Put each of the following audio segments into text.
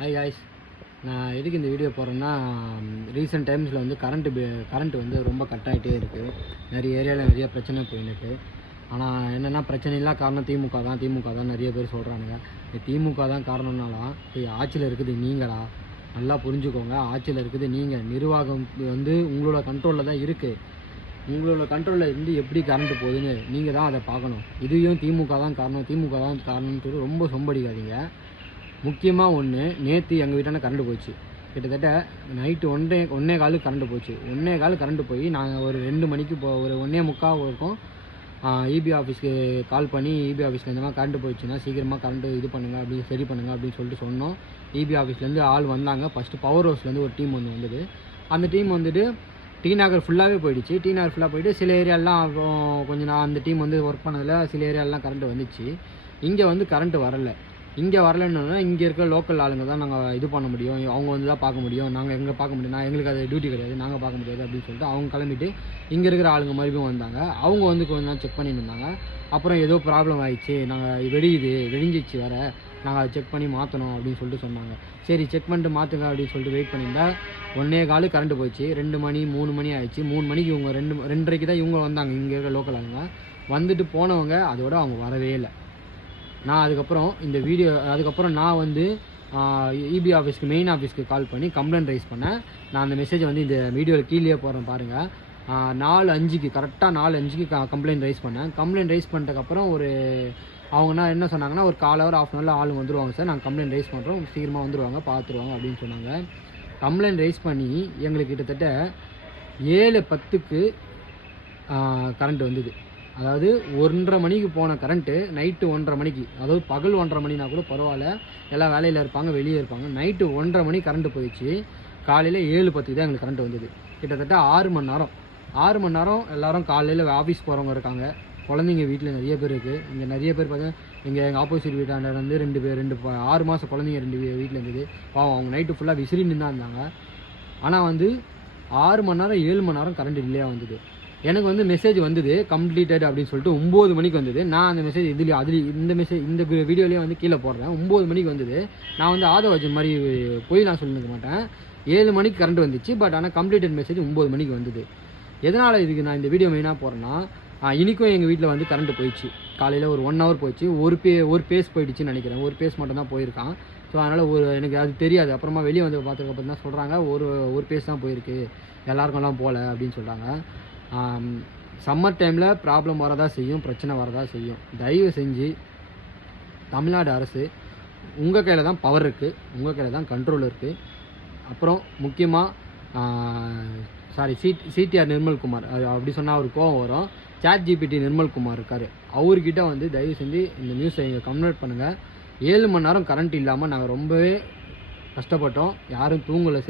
Hi guys, நான் எதுக்கு இந்த வீடியோ போடுறேன்னா, ரீசெண்ட் டைம்ஸில் வந்து கரண்ட் வந்து ரொம்ப கட் ஆகிட்டே இருக்குது. நிறைய ஏரியாவில் நிறைய பிரச்சனை போயிருக்கு. ஆனால் என்னென்னா, பிரச்சனையில்லா காரணம் திமுக தான் நிறைய பேர் சொல்கிறானுங்க. திமுக தான் காரணம்னாலாம் ஆட்சியில் இருக்குது நீங்களா? நல்லா புரிஞ்சுக்கோங்க. ஆட்சியில் இருக்குது நீங்கள். நிர்வாகம் வந்து உங்களோட கண்ட்ரோலில் தான் இருக்குது. உங்களோட கண்ட்ரோலில் இருந்து எப்படி கரண்ட் போகுதுன்னு நீங்கள் தான் அதை பார்க்கணும். இதையும் திமுக தான் காரணம்னு சொல்லி ரொம்ப சொம்படிக்காதீங்க. முக்கியமாக ஒன்று, நேற்று எங்கள் வீட்டான கரண்ட் போச்சு. கிட்டத்தட்ட நைட்டு 1:15 கரண்ட் போச்சு. 1:15 கரண்ட் போய் நாங்கள் ஒரு 2 மணிக்கு ஒரு 1:45 இருக்கும் இபி ஆஃபீஸ்க்கு கால் பண்ணி, இபி ஆஃபீஸில் இந்த மாதிரி கரண்ட் போயிடுச்சுன்னா சீக்கிரமாக கரண்ட்டு இது பண்ணுங்கள், அப்படின்னு சரி பண்ணுங்கள் அப்படின்னு சொல்லிட்டு சொன்னோம். இபி ஆஃபீஸ்லேருந்து ஆள் வந்தாங்க. ஃபஸ்ட்டு பவர் ஹவுஸ்லேருந்து ஒரு டீம் வந்தது. அந்த டீம் வந்துட்டு டி நகர் ஃபுல்லாகவே போயிடுச்சு. டி நகர் ஃபுல்லாக போயிட்டு சில ஏரியாலாம் கொஞ்சம் அந்த டீம் வந்து ஒர்க் பண்ணதில் சில ஏரியாலாம் கரண்ட் வந்துச்சு. இங்கே வந்து கரண்ட்டு வரலை. இங்கே வரலன்னா இங்கே இருக்கிற லோக்கல் ஆளுங்க தான் நாங்கள் இது பண்ண முடியும், அவங்க வந்து தான் பார்க்க முடியும், நாங்கள் எங்கே பார்க்க முடியும், எங்களுக்கு அது டியூட்டி கிடையாது, நாங்கள் பார்க்க முடியாது அப்படின்னு சொல்லிட்டு அவங்க கிளம்பிட்டு இங்கே இருக்கிற ஆளுங்க மறுபடியும் வந்தாங்க. அவங்க வந்து கொஞ்சம் நேரம் செக் பண்ணிட்டு இருந்தாங்க. அப்புறம் ஏதோ ப்ராப்ளம் ஆகிடுச்சு, நாங்கள் வெடிஞ்சிச்சு வர, நாங்கள் அதை செக் பண்ணி மாற்றணும் அப்படின்னு சொல்லிட்டு சொன்னாங்க. சரி செக் பண்ணிட்டு மாற்றுங்க அப்படின்னு சொல்லிட்டு வெயிட் பண்ணியிருந்தா 1:15 கரண்ட் போயிடுச்சு. 2 மணி 3 மணி ஆயிடுச்சு. 3 மணிக்கு இவங்க 2:30 தான் இவங்க வந்தாங்க. இங்கே இருக்கிற லோக்கல் ஆளுங்க வந்துட்டு போனவங்க, அதோட அவங்க வரவே இல்லை. நான் அதுக்கப்புறம் நான் வந்து இபி ஆஃபீஸ்க்கு, மெயின் ஆஃபீஸ்க்கு கால் பண்ணி கம்ப்ளைண்ட் ரைஸ் பண்ணேன். நான் அந்த மெசேஜை வந்து இந்த வீடியோவில் கீழே போகிறேன் பாருங்கள். 4:05 கரெக்டாக 4:05 கம்ப்ளைண்ட் ரைஸ் பண்ணேன். கம்ப்ளைண்ட் ரைஸ் பண்ணிட்டதுக்கப்புறம் அவங்க என்ன சொன்னாங்கன்னா, ஒரு 1/4 hour 1/2 hour ஆள் வந்துடுவாங்க சார், நாங்கள் கம்ப்ளைண்ட் ரைஸ் பண்ணுறோம், சீக்கிரமாக வந்துடுவாங்க, பார்த்துருவாங்க அப்படின்னு சொன்னாங்க. கம்ப்ளைண்ட் ரைஸ் பண்ணி எங்களுக்கு கிட்டத்தட்ட 7:10 கரண்ட் வந்தது. அதாவது 1:30 மணிக்கு போன கரண்ட்டு நைட்டு 1:30 மணிக்கு, அதாவது பகல் 1:30 மணினா கூட பரவாயில்ல, எல்லாம் வேலையில் இருப்பாங்க, வெளியே இருப்பாங்க. நைட்டு 1:30 மணி கரண்ட்டு போயிடுச்சு. காலையில் 7:10 தான் எங்களுக்கு கரண்ட் வந்தது. கிட்டத்தட்ட 6 மணி நேரம் எல்லோரும் காலையில் ஆஃபீஸ் போகிறவங்க இருக்காங்க, குழந்தைங்க வீட்டில் நிறைய பேர் இருக்குது. இங்கே நிறைய பேர் பார்த்தா எங்கள் ஆப்போசிட் வீட்டாண்ட வந்து 6 மாதம் குழந்தைங்க 2 வீட்டில் இருந்தது. பாவம், அவங்க நைட்டு ஃபுல்லாக விசிறின்னு தான் இருந்தாங்க. ஆனால் வந்து 6 மணி நேரம் 7 மணி நேரம் கரண்ட் இல்லையா வந்தது. எனக்கு வந்து மெசேஜ் வந்தது கம்ப்ளீட்டட் அப்படின்னு சொல்லிட்டு 9 மணிக்கு வந்தது. நான் அந்த மெசேஜ் இந்த வீடியோலேயே வந்து கீழே போடுறேன். 9 மணிக்கு வந்தது. நான் வந்து ஆதவஜன் மாதிரி போய் நான் சொல்லிக்க மாட்டேன். 7 மணிக்கு கரண்ட் வந்துச்சு. பட் ஆனால் கம்ப்ளீட்டட் மெசேஜ் 9 மணிக்கு வந்தது. எதனால் இதுக்கு நான் இந்த வீடியோ மெயினாக போடுறேன்னா, இன்றைக்கும் எங்கள் வீட்டில் வந்து கரண்ட் போயிடுச்சு. காலையில் ஒரு 1 hour போயிடுச்சு. ஒரு பேஸ் போயிடுச்சுன்னு நினைக்கிறேன். ஒரு பேஸ் மட்டும் தான் போயிருக்கான். ஸோ அதனால் எனக்கு அது தெரியாது. அப்புறமா வெளியே வந்து பார்த்துக்கப்புறம் தான் சொல்கிறாங்க, ஒரு பேஸ் தான் போயிருக்கு, எல்லாருக்கெல்லாம் போகல அப்படின்னு சொல்கிறாங்க. சம்மர் டைமில் ப்ராப்ளம் வரதான் செய்யும், பிரச்சனை வரதான் செய்யும். தயவு செஞ்சு தமிழ்நாடு அரசு, உங்கள் கையில் தான் பவர் இருக்குது, உங்கள் கையில் தான் கண்ட்ரோல் இருக்குது. அப்புறம் முக்கியமாக சிடிஆர் நிர்மல்குமார், அப்படி சொன்னால் அவருக்கு கோவம் வரும். ChatGPT நிர்மல்குமார் இருக்கார், அவர்கிட்ட வந்து தயவு செஞ்சு இந்த நியூஸை இங்கே கன்வெர்ட் பண்ணுங்கள். 7 மணி நேரம் கரண்ட் இல்லாமல் நாங்கள் ரொம்பவே கஷ்டப்பட்டோம். யாரும் தூங்கலை,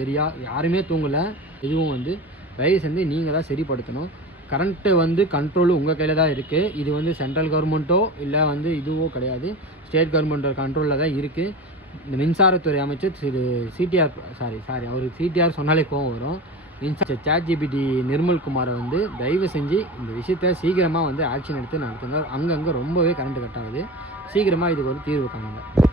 யாருமே தூங்கலை. இதுவும் வந்து தயவு செஞ்சு நீங்கள் தான் சரிப்படுத்தணும். கரண்ட்டு வந்து கண்ட்ரோலு உங்கள் கையில் தான் இருக்குது. இது வந்து சென்ட்ரல் கவர்மெண்ட்டோ இல்லை வந்து இதுவோ கிடையாது, ஸ்டேட் கவர்மெண்ட்டோ கண்ட்ரோலில் தான் இருக்குது. இந்த மின்சாரத்துறை அமைச்சர் அவருக்கு சிடிஆர் சொன்னாலே கோவம் வரும். ChatGPT நிர்மல்குமாரை வந்து தயவு செஞ்சு இந்த விஷயத்த சீக்கிரமாக வந்து ஆக்ஷன் எடுத்து நடத்துங்க. அங்கங்கே ரொம்பவே கரண்ட் கட் ஆகுது. சீக்கிரமாக இதுக்கு ஒரு தீர்வு காணுங்க.